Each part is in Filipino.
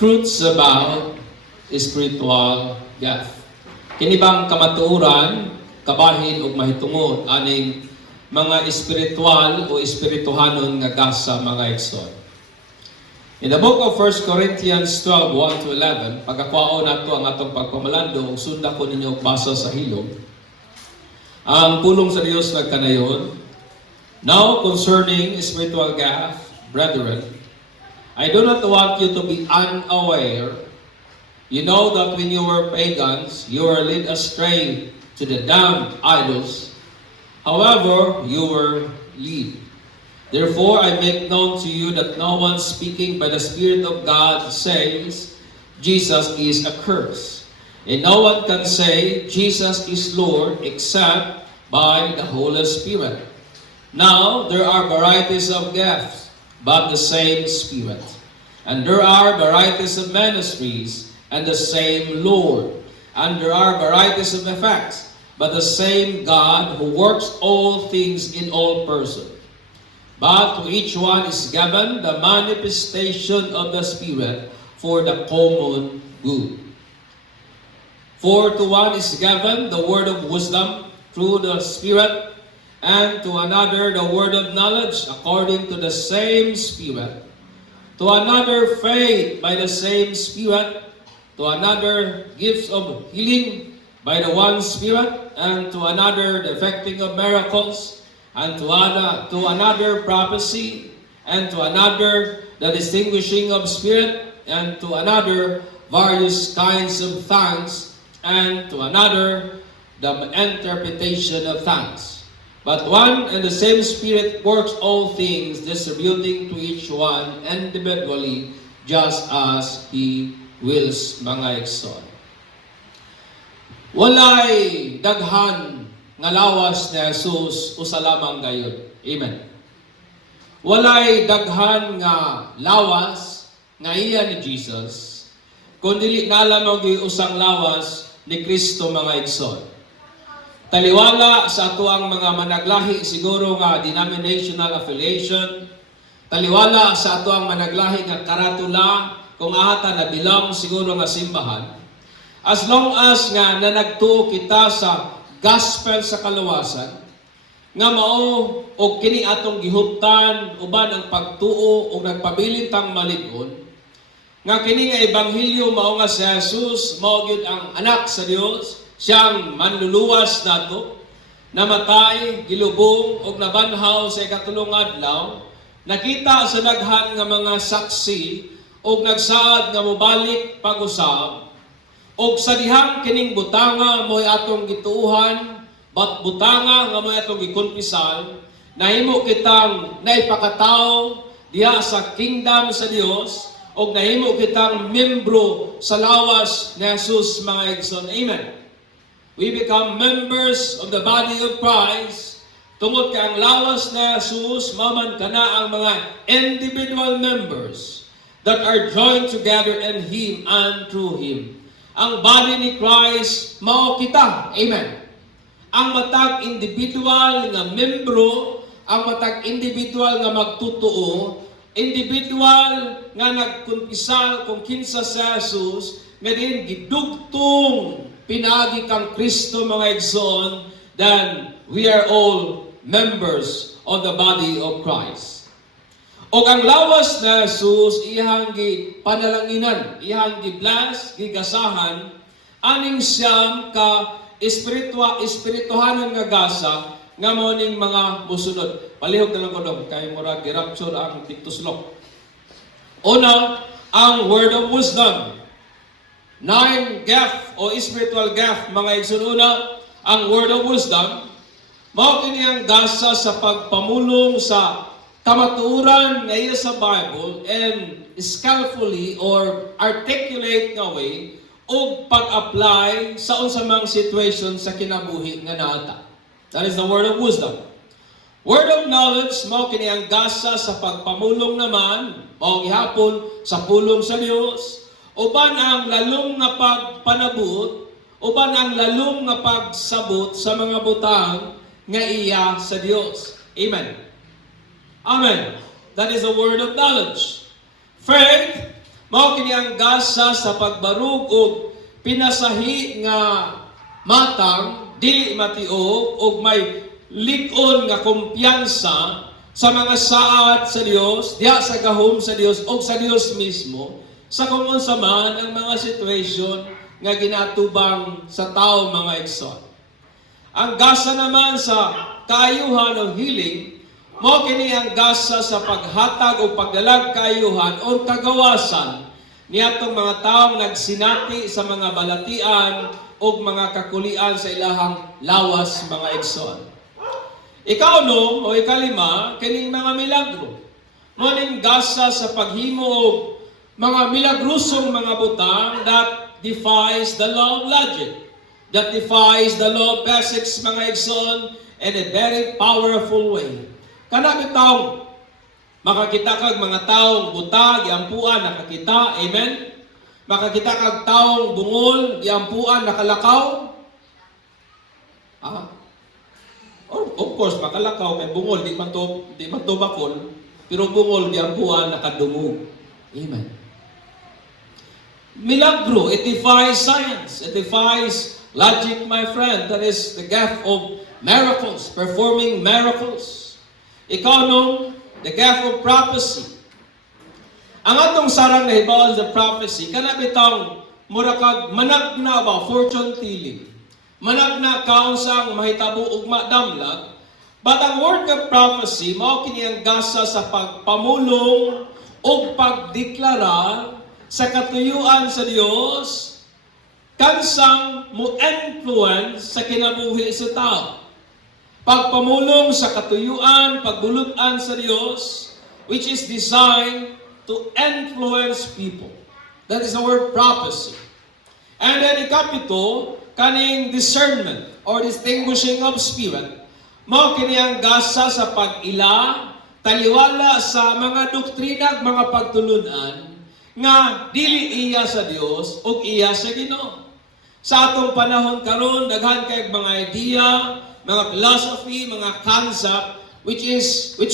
Truths about spiritual gift. Kini bang kamatuoran, kabahin ug mahitungod aning mga espiritual o espirituhanon nga gasa mga igsoon. In the book of 1 Corinthians 12, 1 to 11, pagkakwao nato ang atong pagpamalandong, sunda ko ninyo basa sa hilom. Ang pulong sa Dios nagkanayon. Now concerning spiritual gift, brethren, I do not want you to be unaware. You know that when you were pagans, you were led astray to the damned idols. However, you were led. Therefore, I make known to you that no one speaking by the Spirit of God says, Jesus is accursed. And no one can say, Jesus is Lord, except by the Holy Spirit. Now, there are varieties of gifts, but the same Spirit. And there are varieties of ministries, and the same Lord. And there are varieties of effects, but the same God who works all things in all persons. But to each one is given the manifestation of the Spirit for the common good. For to one is given the word of wisdom through the Spirit, and to another the word of knowledge according to the same Spirit, to another faith by the same Spirit, to another gifts of healing by the one Spirit, and to another the effecting of miracles, and to another prophecy, and to another the distinguishing of spirit, and to another various kinds of tongues, and to another the interpretation of tongues. But one and the same Spirit works all things, distributing to each one individually, just as He wills, mga igsoon. Walay daghan nga lawas ni Jesus usa lamang gayud. Amen. Walay daghan nga lawas nga iya ni Jesus, kundi nalamang usang lawas ni Kristo, mga igsoon. Taliwala sa atuang mga managlahi siguro nga denominational affiliation, taliwala sa atuang managlahi nga karatula kung ahata na bilang siguro nga simbahan, as long as nga nanagtuo kita sa gospel sa kaluwasan, nga mao o kini atong gihuptan uban ang pagtuo o nagpabilin tang malig-on, nga kini nga ebanghelyo mao nga si Jesus mao gyud ang anak sa Dios, siyang manluluwas nato, namatay, gilubong og nabanhaw sa ikatulong adlaw, nakita sa daghan nga mga saksi og nagsaad nga mobalik pag-usab, og sa dihang kining butanga mo'y atong gituuhan, but butanga nga mo'y atong gikonpisal, nahimo kitang naipakataw diha sa kingdom sa Dios, og nahimo kitang membro sa lawas ni Jesus, mga igsoon. Amen. We become members of the body of Christ tungod kay ang lawas na Jesus maman kana ang mga individual members that are joined together in Him and through Him. Ang body ni Christ mao kita. Amen. Ang matag individual nga membro, ang matag individual nga magtutuo, individual nga nagkumpisal kung kinsa sa Jesus, nga din gidugtong pinagi kang Kristo, mga igsoon, then we are all members of the body of Christ. O ang lawas na Jesus, ihang panalanginan, ihang bless, gigasahan, aning siyam ka espirituhanon nga gasa, nga mo ning mga musunod. Palihog na lang ko doon, kaya mura girapture ang tiktuslok. Una, ang word of wisdom. 9 gift o spiritual gift, mga igsoon. Una, ang word of wisdom. Mao kini ang gasa sa pagpamulong sa kamatuoran nga iya sa Bible and skillfully or articulate nga way o pag-apply sa unsa mang situation sa kinabuhi nga naata. That is the word of wisdom. Word of knowledge, mao kini ang gasa sa pagpamulong naman mao gihapon sa pulong sa Dios. Uban ang lalong nga pagpanabut, uban ang lalong nga pagsabot sa mga butang nga iya sa Dios. Amen. Amen. That is a word of knowledge. Faith, Mao kini ang gasa sa pagbarug og pinasahi nga matang, dili matiog og may lig-on nga kumpiyansa sa mga saad sa Dios, diha sa gahom sa Dios o sa Dios mismo, sa kung unsa man ang mga situation nga ginatubang sa tao mga igsoon. Ang gasa naman sa kaayuhan o healing, mo kini ang gasa sa paghatag o pagdalag kaayuhan o kagawasan niadtong mga taong nagsinati sa mga balatian o mga kakulian sa ilahang lawas mga igsoon. Ikaulong o ikalima, kining mga milagro. Muning gasa sa paghimo og mga milagrosong mga butang that defies the law of logic, that defies the law of physics mga igsoon in a very powerful way. Kana bitaw makakita kag mga taong buta giampuan nakakita, amen? Makakita kag taong bungol giampuan nakalakaw. Of course, makalakaw kay bungol di man to bakol, pero bungol giampuan nakadungog. Amen. Milagro, it defies science, it defies logic, my friend. That is the gift of miracles, performing miracles. Ikaw nung the gift of prophecy. Ang atong sarang nahibawan sa prophecy, kana bitang mura kag manag na ba fortune telling. Manag na kaunsang mahitabo ug madamlag. But ang word of prophecy mao kini ang gasa sa pagpamulong ug pagdeklara sa katuyuan sa Dios kansang mo influence sa kinabuhi sa tao. Pagpamulong sa katuyuan, pagbulutan sa Dios, which is designed to influence people. That is the word prophecy. And then ikapito, kaning discernment or distinguishing of spirit, mao kini ang gasa sa pag-ila, taliwala sa mga doktrina at mga pagtulunan nga dili iya sa Dios ug iya sa Ginoo. Sa atong panahon karon daghan kay mga idea, mga philosophy, mga concept which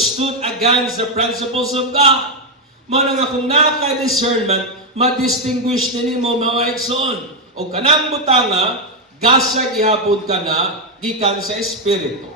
stood against the principles of God. Mao nga kung nakay discernment, ma-distinguish nimo mga igsoon. O kanang butanga, gasa gihapon ka na gikan sa espiritu.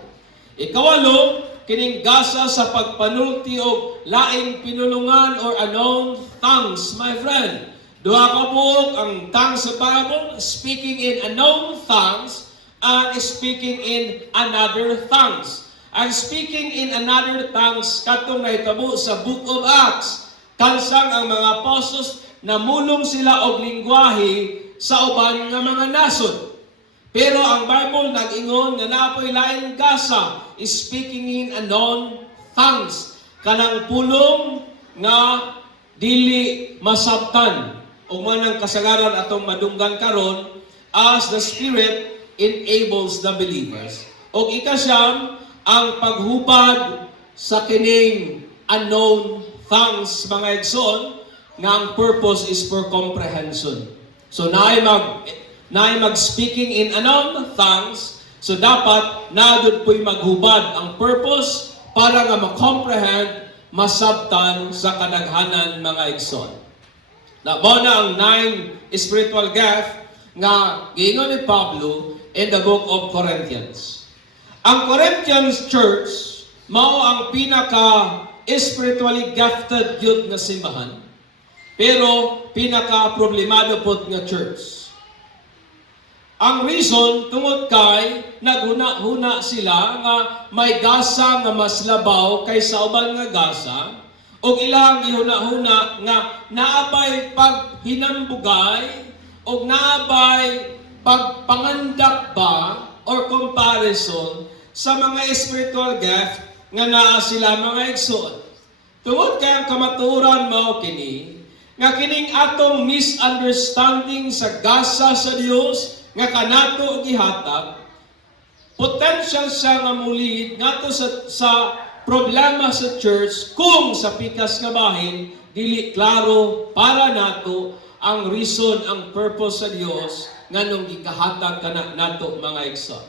Ikawalo, kining gasa sa pagpanulti og laing pinulungan or unknown tongues, my friend. Duha ka buok ang tongues sa Bible, speaking in unknown tongues and speaking in another tongues. Ang speaking in another tongues katong nahitabo sa Book of Acts, kansang ang mga apostles namulong sila og lingwahe sa uban nga mga nasod. Pero ang Bible nag-ingon nga napoy laing gasa is speaking in unknown tongues. Kanang pulong nga dili masabtan o manang kasagaran atong madunggan karon as the Spirit enables the believers. O ikasyam, ang paghubad sa kining unknown tongues mga igsoon nga ang purpose is for comprehension. So naay mag-speaking in unknown tongues, so dapat nadud po'y maghubad ang purpose para nga ma-comprehend, masabtan sa kadaghanan mga igsoon. Mao na ang 9 spiritual gift nga giingon ni Pablo in the book of Corinthians. Ang Corinthians church mao ang pinaka spiritually gifted youth nga simbahan, pero pinaka problemado pod nga church. Ang reason tungod kay naghuna-huna sila nga may gasa nga mas labaw kaysa uban nga gasa, o ilang ihuna-huna nga naabay paghinambugay o naabay pagpangandak ba or comparison sa mga spiritual gift nga naa sila mga igsoon. Tungod kay ang kamaturan mao kini nga kining atong misunderstanding sa gasa sa Dios nga kanato gihatag, potential siya nga mulid nato sa problema sa church kung sa pikas nga bahin dili klaro para nato ang reason, ang purpose sa Dios nganong gikahatag kana nato mga igsoon.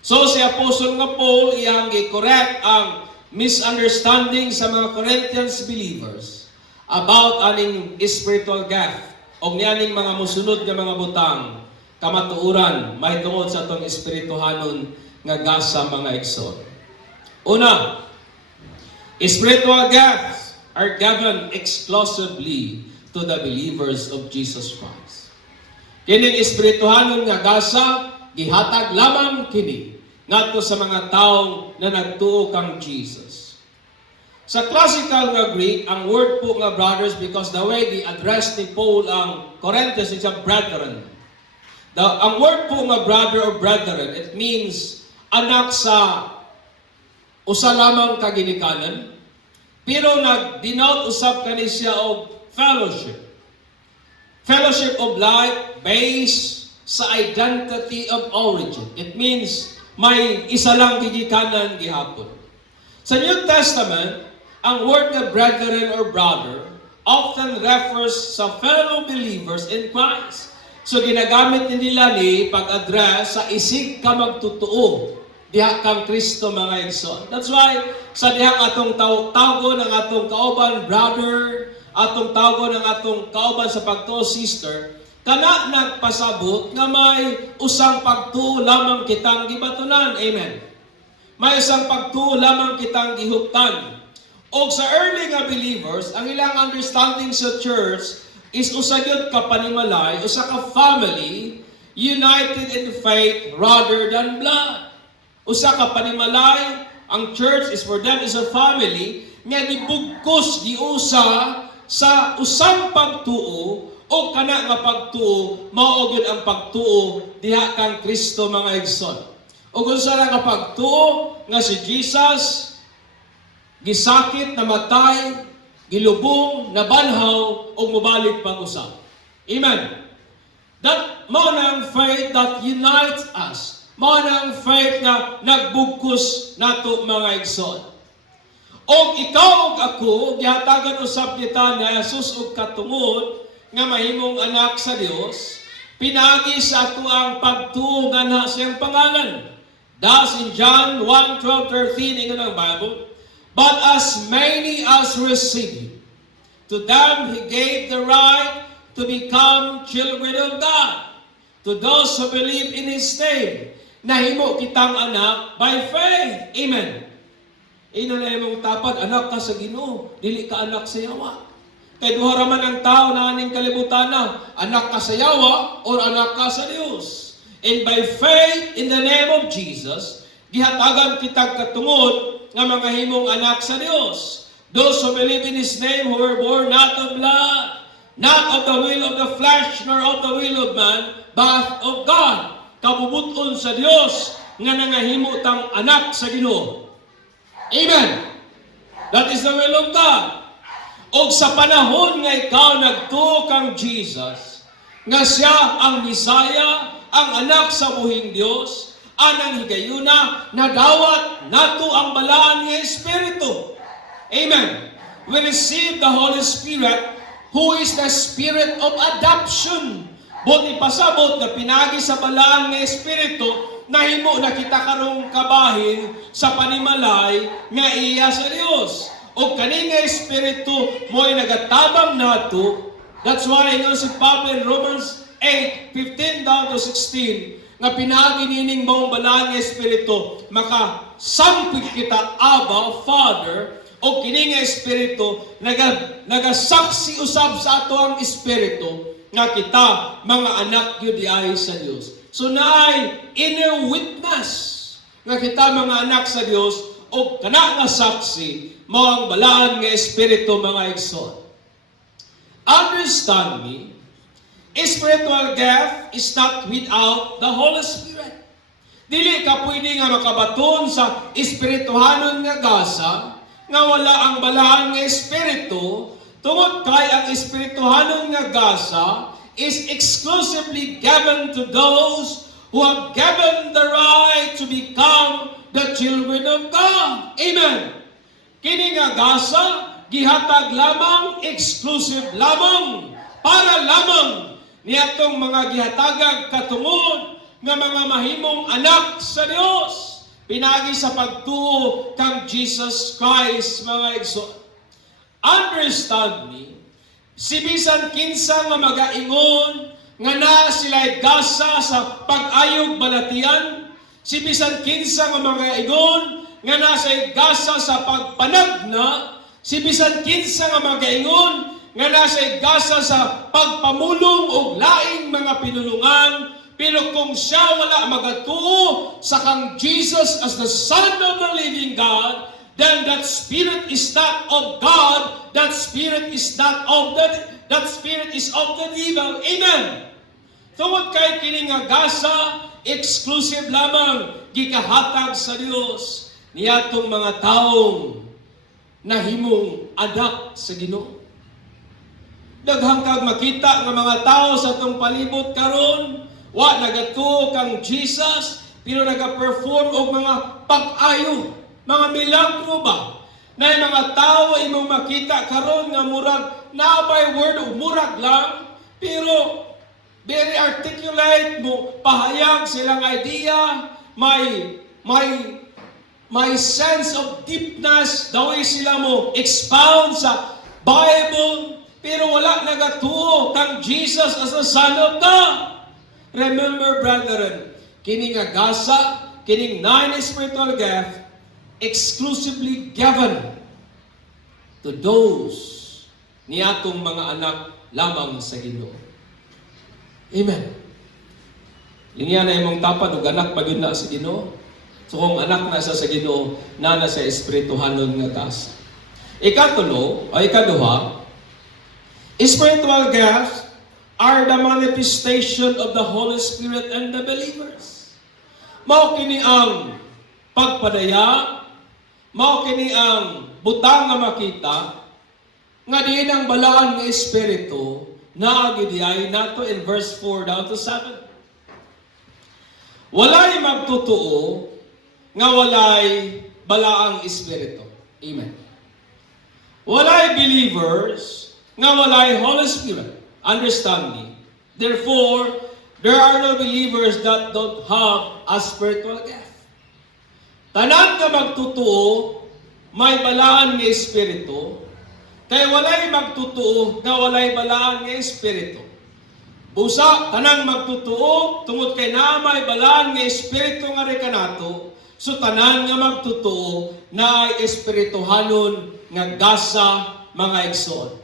So si Apostol nga Paul iyang gi-correct ang misunderstanding sa mga Corinthians believers. about aning spiritual gift o niyaning mga musunod nga mga butang kamatuuran mahitungod sa atong espirituhanon nga gasa mga igsoon. Una, spiritual gifts are given exclusively to the believers of Jesus Christ. Kining espirituhanon nga gasa gihatag lamang kini ngadto sa mga tawo na nagtuo kang Jesus. Sa classical nga Greek, ang word po nga brothers, because the way gi-address ni Paul ang Corinthians is a brethren. Ang word po nga brother or brethren, it means anak sa usa lamang kaginikanan, pero nag-denote usab kani siya og fellowship. Fellowship of life based sa identity of origin. It means may isa lang gigikanan gihapon. Sa New Testament, ang word nga brethren or brother often refers sa fellow believers in Christ. So ginagamit nila ni pag-address sa isig ka magtutuo diha kang Kristo mga igsoon. That's why sa diha atong tawgo ng atong kauban brother, atong tawgo ng atong kauban sa pagtuo sister, kana nagpasabot nga may usang pagtuo lamang kitang gibatunan. Amen. May isang pagtuo lamang kitang gihuptan. O sa early nga believers, ang ilang understanding sa church is usa gyud ka panimalay, usa ka family united in faith rather than blood. Usa ka panimalay, ang church is for them is a family nga gibugkos giusa sa usang pagtuo o kana nga pagtuo mao gyud ang pagtuo diha kang Kristo mga igsoon. Ug unsa ra nga pagtuo nga si Jesus gisakit, namatay, gilubong, nabanhaw, o mubalik pag-usap. Amen. That mao na ang faith that unites us. Mao na ang faith na nagbugkos nato mga igsoon. O ikaw ug ako, gihatagan usab kita na Jesus ug katungod nga mahimong anak sa Dios, pinagi sa ato ang pagtuo nga na siyang pangalan. Thus in John 1:12-13 ingon ang Bible, but as many as received, to them He gave the right to become children of God. To those who believe in His name, nahimo kitang anak by faith. Amen. Ino na imong tapad, anak ka sa Ginoo, dili ka anak sa yawa. Kay duha ra man ang tao na aning kalibutan na, anak ka sa yawa or anak ka sa Dios. And by faith in the name of Jesus, gihatagan kitag katungod nga mga himong anak sa Dios. Those who believe in His name, who were born not of blood, not of the will of the flesh, nor of the will of man, but of God. Kabubuton sa Dios nga nangahimo tang anak sa Ginoo. Amen. That is the will of God. Og sa panahon nga ikaw nagtuo kang Jesus, nga siya ang Messiah, ang anak sa buhing Dios, anang higayuna, nadawat nato ang balaan ng Espiritu. Amen. We receive the Holy Spirit, who is the Spirit of adoption. Buti pasabot na pinagi sa balaan ng Espiritu, nahimo na kita karong kabahin sa panimalay nga iya sa Dios. O kani nga Espiritu mo'y nagatabang nato. That's why ingon si Pablo in Romans 8:15-16, nga pinagi nining mong balaan nga Espiritu, makasampit kita, Abba, Father, o kini nga Espiritu, nagasaksi usab sa ato ang Espiritu, nga kita, mga anak yun ay sa Diyos. So naay inner witness, nga kita mga anak sa Diyos, o kana nga saksi, mo ang balaan nga Espiritu mga igsoon. Understand me, spiritual gift is not without the Holy Spirit. Dili ka pwede nga makabaton sa espirituhanon nga gasa nga wala ang balaan nga Espiritu, tungod kay ang espirituhanon nga gasa is exclusively given to those who have given the right to become the children of God. Amen. Kini nga gasa gihatag lamang, exclusive lamang, para lamang niyatong mga gihatagag katungod nga mga mahimong anak sa Dios, pinagi sa pagtuo kang Jesus Christ mga igsoon. Understand me, Si bisan kinsa nga magaingon nga na sila'y gasa sa pag-ayog balatian, si bisan kinsa nga magaingon nga nasa'y gasa sa pagpanagna, si bisan kinsa nga magaingon nga nasa'y gasa sa pagpamulong og laing mga pinulungan, pero kung siya wala magatuo sa kang Jesus as the Son of the living God, then that spirit is not of God, that spirit is of the devil. Amen. Tungod kay kini nga gasa, exclusive lamang gikahatag sa Dios niadtong mga taong nahimong anak sa Ginoo. Daghang kag makita nga mga tao sa atong palibot karon, wa nagatuo kang Jesus, pero nagaperform og mga pag-ayo, mga milagro ba? Na mga tao imong makita karon nga murag naabay word o murag lang, pero very articulate mo, pahayag silang idea, may sense of deepness, the way sila mo expound sa Bible, pero wala nagatuo kang Jesus as the Son of God. Remember, brethren, kining nga gasa, kining 9 spiritual gift, exclusively given to those niatong mga anak lamang sa Ginoo. Amen. Linya na imong tapad ug anak pag yun na sa Ginoo. So kung anak na sa Ginoo, na sa espirituhanon nga gasa. Ikaduha, spiritual gifts are the manifestation of the Holy Spirit and the believers. Mao kini ang pagpadaya, mao kini ang butang nga makita nga diin ang balaan nga espiritu na agidiyay nato in verse 4 down to 7. Walay magtutuo nga walay balaang espiritu. Amen. Walay believers nga walay Holy Spirit. Understand me. Therefore, there are no believers that don't have a spiritual gift. Tanan ka magtutuo, may balaan nga espiritu, kay walay magtutuo nga walay balaan nga espiritu. Busa, tanang magtutuo, tungod kay na may balaan nga espiritu nga rekanato, so tanan nga magtutuo na ay espirituhanon nga gasa mga igsoon.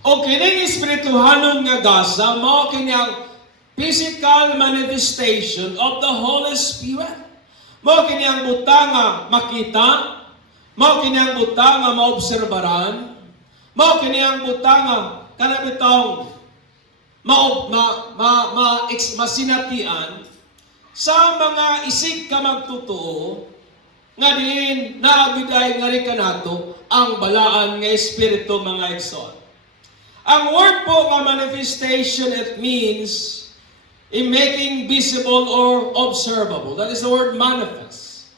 O kining espirituhanon nga gasa, mao kini ang physical manifestation of the Holy Spirit. Mao kini ang butang nga makita, mao kini ang butang nga maobserbaran, mao kini ang butang nga kanabitong masinatian sa mga isig ka magtutuo nga diin naabiday nga rin kanato ang balaan nga espiritu mga igsoon. Ang word po nga manifestation, it means in making visible or observable. That is the word manifest.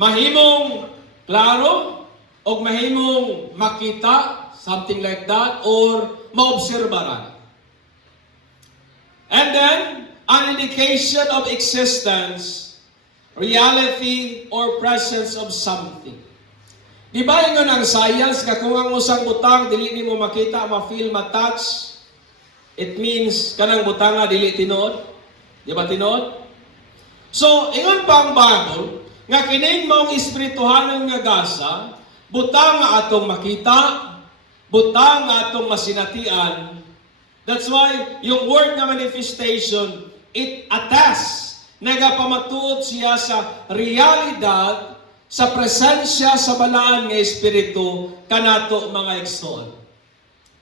Mahimong klaro o mahimong makita, something like that, or maobserbaran. And then, an indication of existence, reality, or presence of something. Di ba yun ang science, nga kung ang usang butang, dili ni mo makita, ma-feel, ma-touch, it means, kanang butang nga, dili tinood. Di ba tinood? So, ingon pa ang Bible, nga kining mong espirituhanon nga gasa, butang nga atong makita, butang nga atong masinatian. That's why, yung word nga manifestation, it attests, nagapamatuod siya sa realidad, sa presensya sa balaan nga espiritu kanato mga igsoon.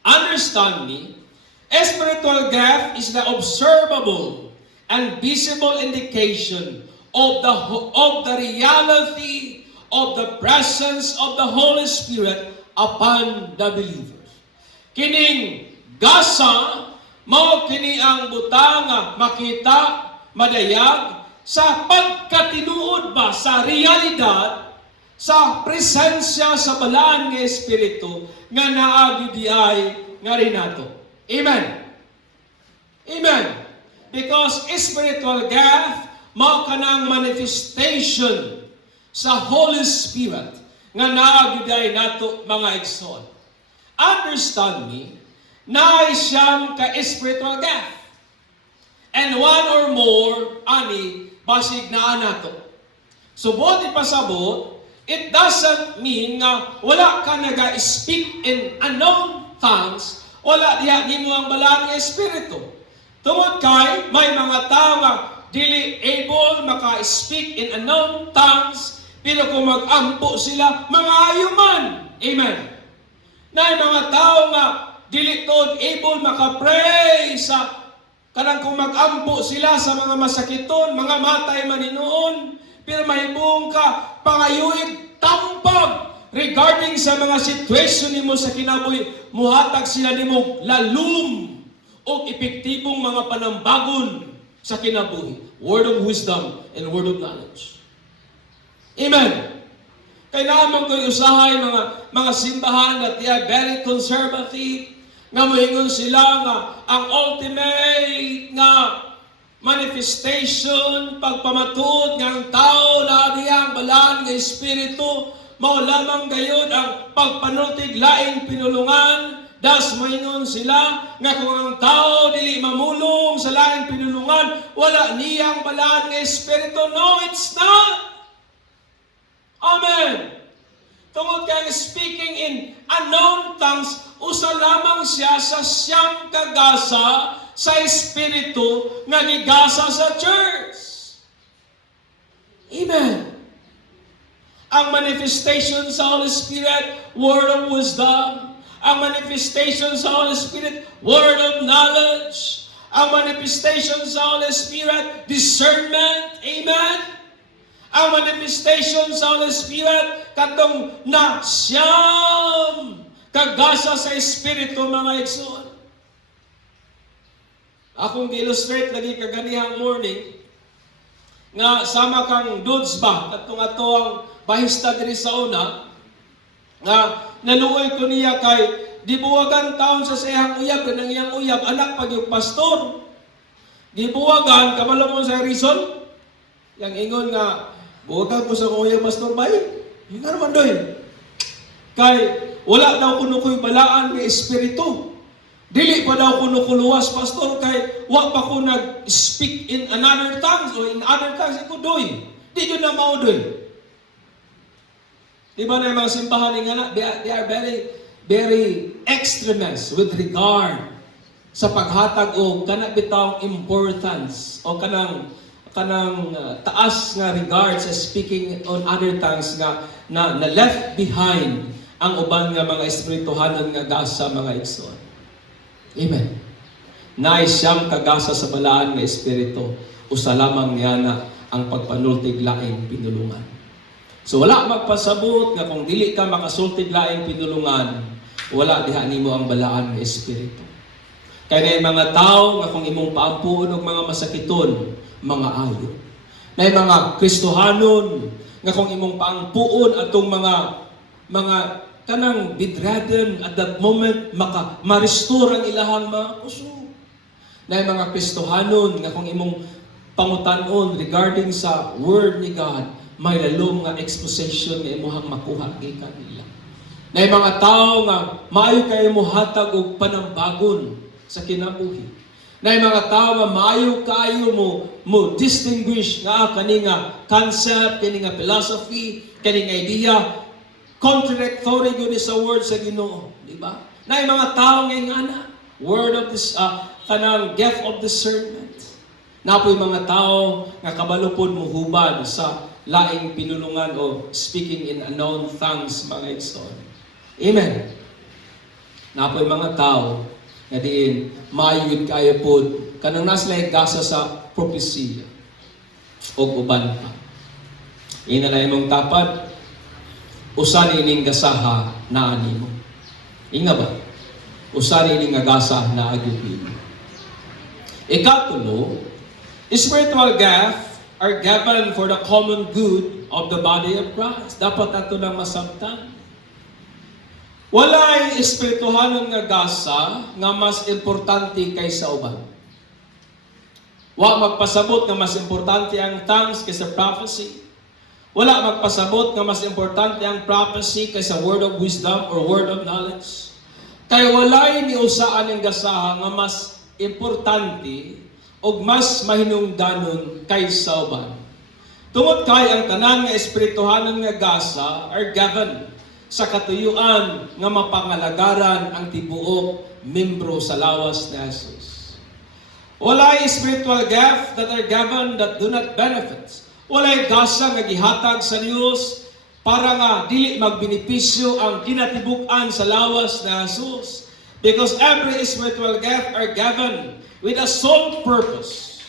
Understand me, spiritual gift is the observable and visible indication of the reality of the presence of the Holy Spirit upon the believers. Kining gasa, mao kini ang butang nga makita, madayag, sa pagkatinuod ba sa realidad, sa presensya sa balaan nga espiritu nga naagi ay nga rin nato. Amen. Amen. Because spiritual gift mao kanang manifestation sa Holy Spirit nga naagi ay nato mga igsoon. Understand me, na siyam ka spiritual gift. And one or more, ani, basig na nato. Subot ipasabot, it doesn't mean nga wala ka naga-speak in unknown tongues, wala diha nimo ang balaan nga espiritu. Tungod kay may mga tao nga dili able maka-speak in unknown tongues, pero kung mag-ampo sila, mga ayuman. Amen. Na mga tao nga dili tod able maka-pray sa kanang kung mag-ampo sila sa mga masakiton, mga matay maninuon, pero mahibong ka pangayuig tampag regarding sa mga situation nimo sa kinabuhi, muhatag sila nimo lalum o epektibong mga panambagon sa kinabuhi. Word of wisdom and word of knowledge. Amen. Kaya naman ko'y usahay mga simbahan that they are very conservative, nga moingon sila nga ang ultimate nga manifestation, pagpamatud nga ang tao na diyang balaan nga espiritu, mao lamang gayud ang pagpanultig laing pinulungan. Das moingon sila nga kung ang tao dili mamulong sa laing pinulungan, wala niyang balaan nga espiritu. No, it's not. Amen. Tungod kay speaking in unknown tongues, usa lamang siya sa siyam kagasa sa espiritu nga gigasa sa church. Amen. Ang manifestation sa Holy Spirit, word of wisdom. Ang manifestation sa Holy Spirit, word of knowledge. Ang manifestation sa Holy Spirit, discernment. Amen. Ang manifestation sa Holy Spirit, katong na siyam kagasa sa Espiritu, mga igsoon. Akong gi-illustrate lagi kaganihang morning, nga sama kang dudes ba, katong ato ang bahista diri sa una, nga naluoy ko niya kay dibuwagan taon sa siyang uyab, kanang iyang uyab, anak pag yung pastor. Dibuwagan, kabalo mo sa reason, yang ingon nga, buwagan ko sa uyab, pastor bay, yun nga naman doy. Kay, wala daw kuno ko'y balaan ng espiritu. Dili pa daw kuno kuluwas, pastor, kay wa pa ko nag-speak in another tongues or in other tongues. Iko doy. Di yun na mao doy. Di ba na yung mga simbahan nga, they are very, very extremist with regard sa paghatag o kanang bitawng importance o kanang taas nga regard sa speaking on other tongues nga na left behind ang uban nga mga espirituhanon nga gasa, mga igsoon. Amen. Naay siyam kagasa sa balaan nga espiritu, usa lamang niya na ang pagpanultig laing pinulungan. So wala magpasabot nga kung dili ka makasultig laing pinulungan, wala diha nimo ang balaan nga espiritu. Kaya na mga tao nga kung imong paampuon og mga masakiton, mga ayo. Na mga Kristohanon nga kung imong paampuon atong mga kanang bedridden at that moment ma-restore ang ilahang mga kusog. Na mga Kristohanon nga kung imong pangutan-on regarding sa word ni God, may lalong nga exposition nga imuhang makuha gikan nila. Na mga tao nga maayo kayo mo hatag og panambagon sa kinabuhi. Na mga tao nga maayo kayo mo distinguish nga kani nga concept, kani nga philosophy, kani nga idea contradictory yun sa word sa Ginoo, di ba? Na mga tao nga ingana, word of this kanang gift of discernment. Na po'y mga tao nga kabalupod muhubad sa laing pinulungan o speaking in unknown tongues, mga igsoon. Amen. Na po'y mga tao nga diin mayud kayo pod kanang naslay gasa sa propesya o uban pa. Ina na imong tapad, usan ining gasaha na animo. Inga ba? Usan ining gasa na agupin. Ikatulo, spiritual gifts are given for the common good of the body of Christ. Dapat ato nang masabtan. Walay espirituhanon nga gasa nga mas importante kaysa uban. Wa magpasabot nga mas importante ang tongues kaysa prophecy. Wala magpasabot nga mas importante ang prophecy kaysa word of wisdom or word of knowledge. Kay walay ni usaan ng gasaha nga mas importante o mas mahinungdanon kaysa uban. Tungod kay ang tanan nga espirituhanon nga gasa are given sa katuyuan nga mapangalagaran ang tibuok membro sa lawas ni Jesus. Walay spiritual gift that are given that do not benefit. Walay gasa nga gihatag sa Dios para nga dili magbenepisyo ang kinatibuk-an sa lawas ni Jesus. Because every spiritual gift are given with a sole purpose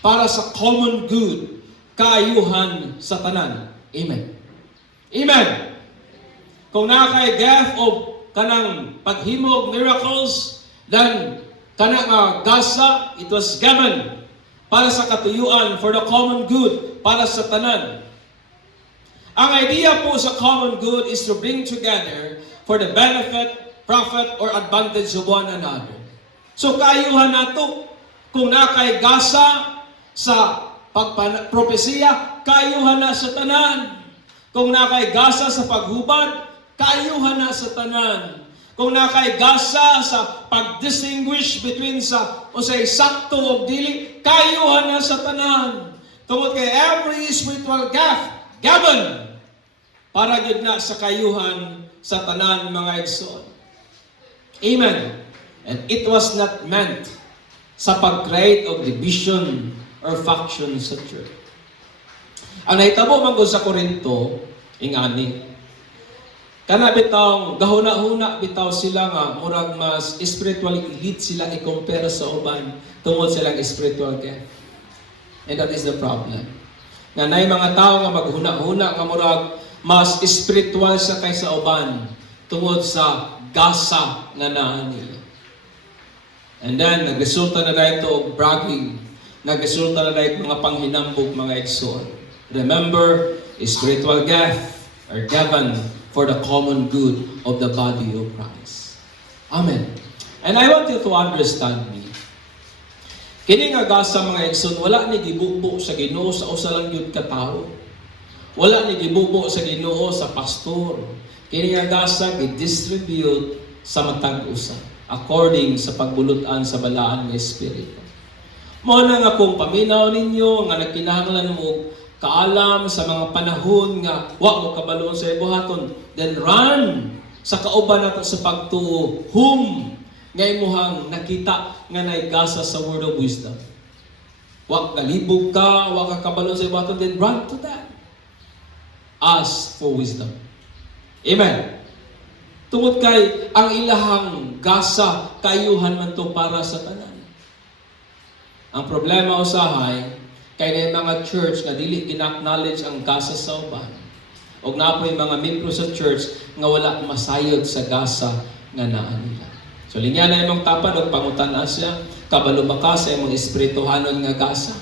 para sa common good, kaayuhan sa tanan. Amen. Amen. Kung nakay gift of kanang paghimog miracles, then kanang gasa, it was given para sa katuyuan, for the common good, para sa tanan. Ang idea po sa common good is to bring together for the benefit, profit, or advantage of one another. So kaayuhan nato, kung nakay gasa sa propesya, kaayuhan na sa tanan. Kung nakay gasa sa paghubad, kaayuhan na sa tanan. Kung nakay gasa sa pag-distinguish between sa usay sakto o dili, kaayuhan na sa tanan. Tungod kay every spiritual gift given para gyud na sa kayuhan sa tanan mga igsoon. Amen. And it was not meant sa pag-create of division or faction sa church. Ang nahitabo man sa Korinto, ingani, kana bitaw gahuna-huna bitaw sila nga murag mas spiritually elite sila i-compare sa uban tungod silang spiritual gift. And that is the problem. Nga nay mga tao nga maghuna-huna nga murag mas spiritual sa kaysa uban tungod sa gasa nga naa nila. And then nagresulta na dahito og bragging, nagresulta na dahito mga panghinambog mga igsoon. Remember, spiritual gift are given for the common good of the body of Christ. Amen. And I want you to understand me. Kini nga gasa mga igsoon, wala ni gibubo sa Ginoo sa usa lang gyud ka tawo. Wala ni gibubo sa Ginoo sa pastor. Kini nga gasa gi-distribute sa matag usa according sa pagbulutan sa balaan nga espiritu. Mao na nga kung paminaw ninyo nga nagkinahanglan mo kaalam sa mga panahon nga wa mo kabaloon sa ibuhaton, then run sa kauban nato sa pagtuo whom nga imuhang nakita nga naigasa sa word of wisdom. Wa galibog ka, wa ka kabaloon sa ibuhaton, then run to that. Ask for wisdom. Amen. Tungod kay ang ilahang gasa kayuhan man to para sa tanan. Ang problema usahay kay na mga church nga dili gina-acknowledge ang gasa sa uban. Og napoy mga membro sa church nga wala masayod sa gasa nga naa nila. So linya na imong tapad og pangutan-an siya, kabalo ba ka sa imong espirituhanon nga gasa?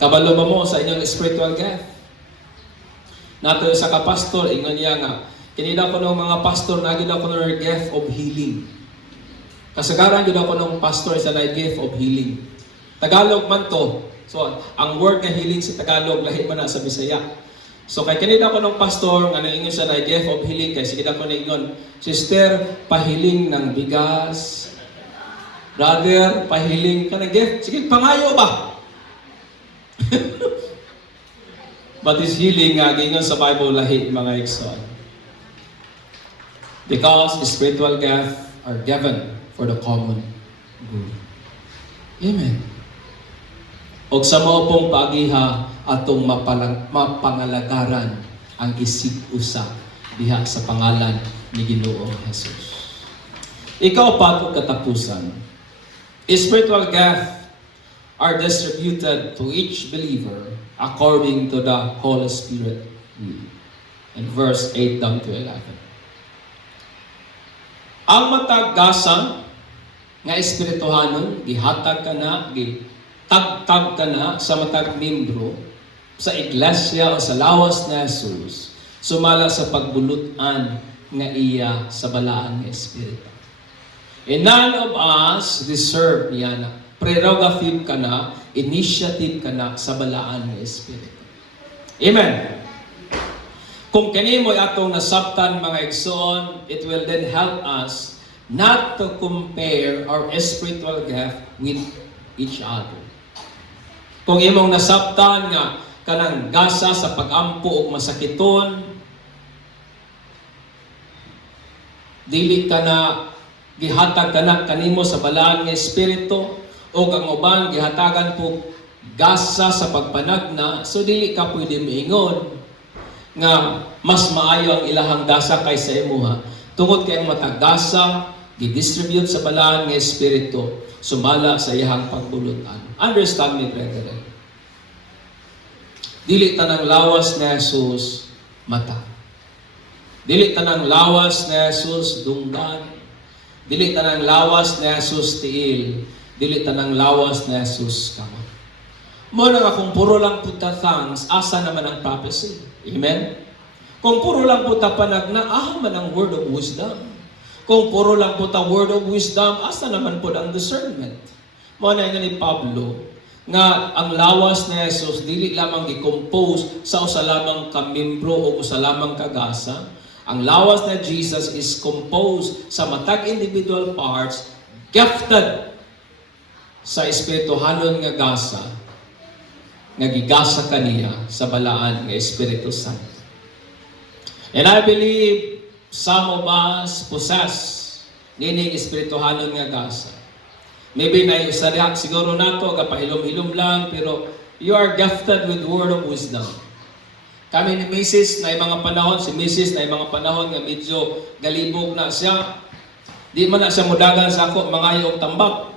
Kabalo ba mo sa inyong spiritual gift? Nato sa kapastor, ingon niya nga, kinida ko ng mga pastor, nagid ako ng gift of healing. Kasagaran gid ako ng pastor sa gift of healing. Tagalog man to. So, ang word nga healing sa Tagalog, lahi man na sa Bisaya. So, kay kinida ko ng pastor, nga naingon sa gift of healing, kay sige ko naingon, sister, pahiling ng bigas. Brother, pahiling ka ng gift. Sige, pangayo ba? But this healing, gingon sa Bible, lahi mga igsoon. Because the spiritual gifts are given for the common good. Amen. Og sa mao pong paagiha atong mapangalagaran ang isig usa diha sa pangalan ni Ginoong Jesus. Ikaw patong katapusan. Spiritual gifts are distributed to each believer according to the Holy Spirit. In verse 8 down to 11. Ang matag gasa nga espirituhanon gihatag ka na, gitagtag ka na sa matag membro sa iglesia o sa lawas na Jesus, sumala sa pagbulutan nga iya sa balaan nga espiritu. And none of us deserve niya na. Prerogative ka na, initiative ka na sa balaan ng Espiritu. Amen. Kung kanimo atong nasabtan mga igsoon, it will then help us not to compare our spiritual gift with each other. Kung imong nasabtan nga kanang gasa sa pag-ampo ug masakiton, dili ka na gihatag kana kanimo sa balaan nga espiritu, o ang uban gihatagan po gasa sa pagpanagna, so dili ka pwede miingon nga mas maayo ang ilahang gasa kaysa imuha. Tungod kay ang matagasa gi-distribute sa balaan nga espiritu sumala sa iyang pagbulutan. Understand me, brethren. Dili tanang lawas na Jesus mata. Dili tanang lawas na Jesus dunggan. Dili tanang lawas na Jesus tiil. Dili tanang lawas na Jesus kamot. Mo na nga kung puro lang puta thanks, asa naman ang prophecy? Amen? Kung puro lang puta panagna, man ang word of wisdom. Kung puro lang puta word of wisdom, asa naman po ang discernment? Mo na nga ni Pablo, nga ang lawas na Jesus dili lamang gi-compose sa usa lamang ka membro o usa lamang kagasa. Ang lawas na Jesus is composed sa matag individual parts, gifted sa espirituhanon nga gasa, nga gigasa kaniya sa balaan nga Espiritu Santo. And I believe some of us possess nining espirituhanon nga gasa. Maybe na yung sariak siguro nato, kapahilom-hilom lang, pero you are gifted with word of wisdom. Kami ni Mrs. na mga panahon, si Mrs. na mga panahon nga medyo galibog na siya. Di man na siya mudagan sa ako, mga yung tambak.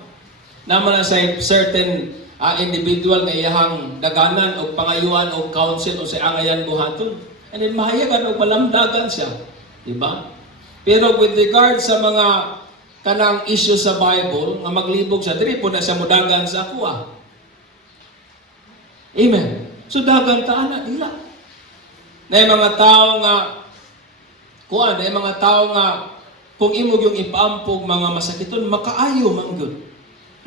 Naman na sa certain individual na iyahang daganan o pangayuan o counsel o sa angayan buhaton. And then mahayagan o malamdagan siya. Diba? Pero with regard sa mga kanang issue sa Bible, nga maglibog siya, diri po na siya mudagan sa ako. Amen. So dagan ta na nila. Na yung mga tao nga, na yung mga tao nga, kung imog yung ipaampog mga masakiton, makaayo manggod.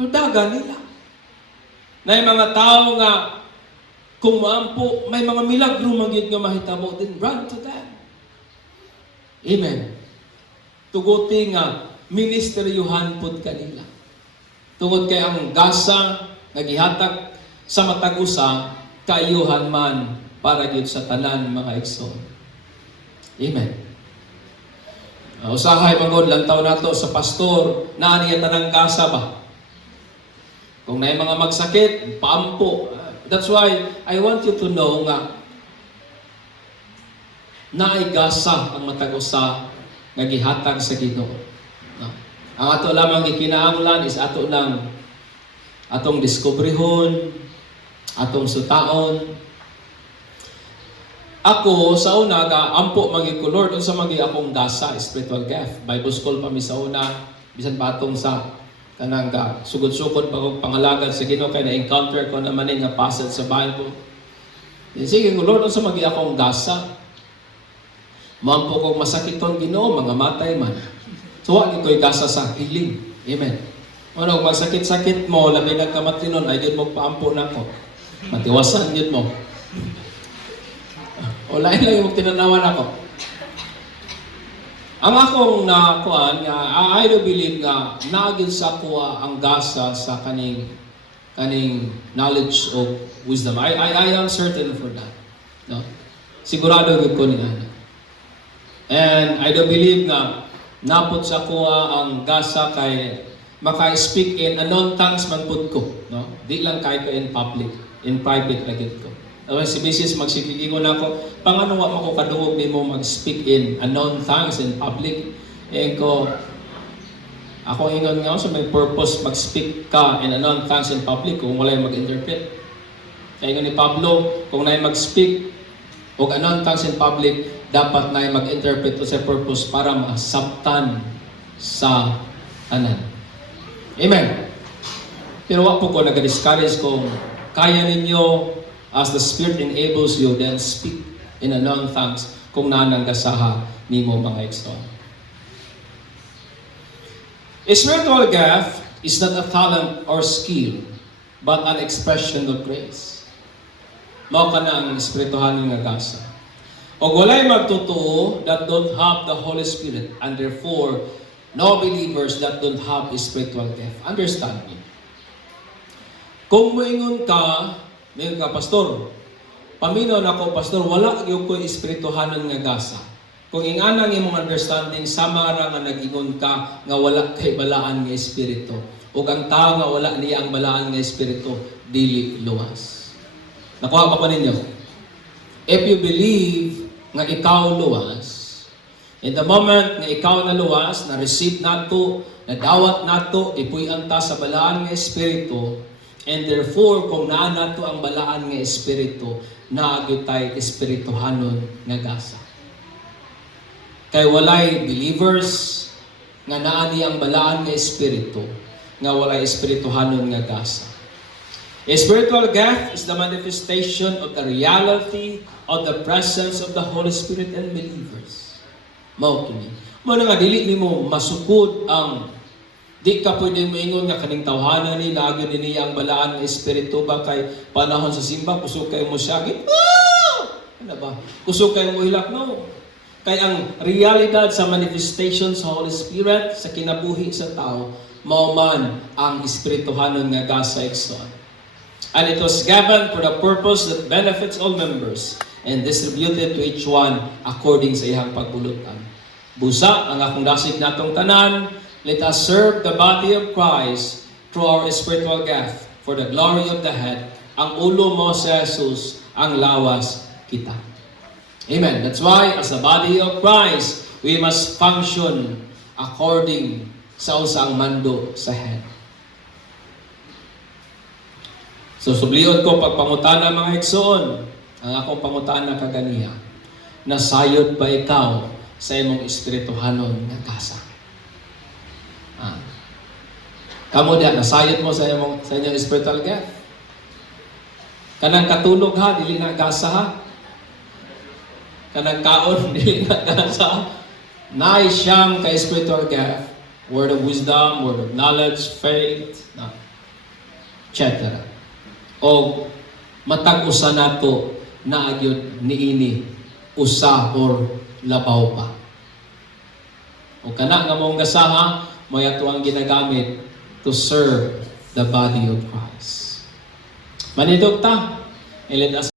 Dagan nila. Na yung mga tao nga, kung maampo, may mga milagro manggid nga mahitabo, then run to them. Amen. Tuguti nga, ministeryuhan pud kanila. Tungod kay ang gasa, nagihatag sa matagusa, kaayuhan man para gyud sa tanan mga igsoon. Amen. Usahay magod lantaw nato sa pastor, naa niya tanang gasa ba? Kung na mga magsakit, paampo. That's why I want you to know nga naay gasa ang matagusa nga gihatag sa Ginoo. No? Ang ato lamang gikinahanglan is ato nang atong diskubrihon, atong sutaon. Ako sa una ga ampo magi ko Lord unsa magi akong gasa spiritual gift. Bible school pa mi sa una bisan patong sa kanang sugod-sugod pa kong pangalagad sa Ginoo kay na-encounter ko naman nga passage sa Bible. Sige ko Lord unsa magi akong gasa. Mampo kong masakiton Ginoo mga matay man. So wa gitoy gasa sa healing. Amen. Ano masakit-sakit mo labi nagkamatinon ay gyud mo paampo nako. Matiwasan gyud mo. O lain lang yung tinanawan ako. Ang akong nakuan nga I do believe nga naagil sa kuha ang gasa sa kaning knowledge of wisdom. I am certain for that. No? Sigurado gid ko niya. And I do believe nga napot sa kuha ang gasa kay maka-speak in unknown tongues man pud ko, no? Di lang kay ko in public, in private lagi ko. Si Mrs. magsikigingon ako, pangano wa ako kadungog nimo mag-speak in unknown tongues in public. Ako ingon nga sa may purpose mag-speak ka in unknown tongues in public kung wala mag-interpret. Kaya ingon ni Pablo, kung naay mag-speak o unknown tongues in public, dapat naay mag-interpret sa purpose para masabtan sa tanan. Amen. Pero wa po ko nag-discourage kung kaya ninyo as the Spirit enables you, then speak in unknown tongues kung nanang gasaha nimo mga igsoon. A spiritual gift is not a talent or skill, but an expression of grace. Mao ka na ang espirituhan nga gasa. O walay magtotoo that don't have the Holy Spirit, and therefore, no believers that don't have spiritual gift. Understand me. Kung moingon ka, pastor, paminaw na ko, pastor, wala yung ko espirituhanon nga gasa. Kung inganang imong understanding, sama ra nga nag-ingon ka nga wala kay balaan nga espiritu. O ang tao nga wala niya ang balaan nga espiritu, dili luwas. Nakuha pa ninyo? If you believe nga ikaw luwas, in the moment nga ikaw na luwas, na-receive nato, nadawat nato, ipuy-an ta sa balaan nga espiritu, and therefore, kung naa nato ang balaan nga espiritu, naagyo tayo espirituhanon nga gasa. Kay walay believers nga naa ni ang balaan nga espiritu, nga walay espirituhanon nga gasa. A spiritual gift is the manifestation of the reality of the presence of the Holy Spirit in believers. Mao kini. Mo nga dili nimo masukod ang di ka pwede moingon nga kaning tawhanan ni lagi niya ang balaan nga espiritu ba kay panahon sa simba kusog kay mo syagit. Ano ba? Kusog kay mo hilak no. Kay ang realidad sa manifestation sa Holy Spirit sa kinabuhi sa tao mao man ang espirituhanon nga gasa igsoon. And it was given for the purpose that benefits all members and distributed to each one according sa iyang pagbulutan. Busa ang akong dasig natong tanan, let us serve the body of Christ through our spiritual gift for the glory of the head. Ang ulo mo si Jesus, ang lawas kita. Amen. That's why as the body of Christ, we must function according sa usang mando sa head. So, subliyon ko pagpangutana mga igsoon, ang akong pangutana kaganiya, nasayod ba ikaw sa imong espirituhanon nga gasa? Kamu diya, nasayod mo sa inyong spiritual gift? Kanang katulog ha, dili na gasa ha? Kanang kaon, dili na gasa? Nay siyam ka spiritual gift, word of wisdom, word of knowledge, faith, etc. O matag usa nato na agyod niini usa or labaw pa. O kana nga mong gasaha mo ato ang ginagamit to serve the body of Christ. Manidog ta, and let us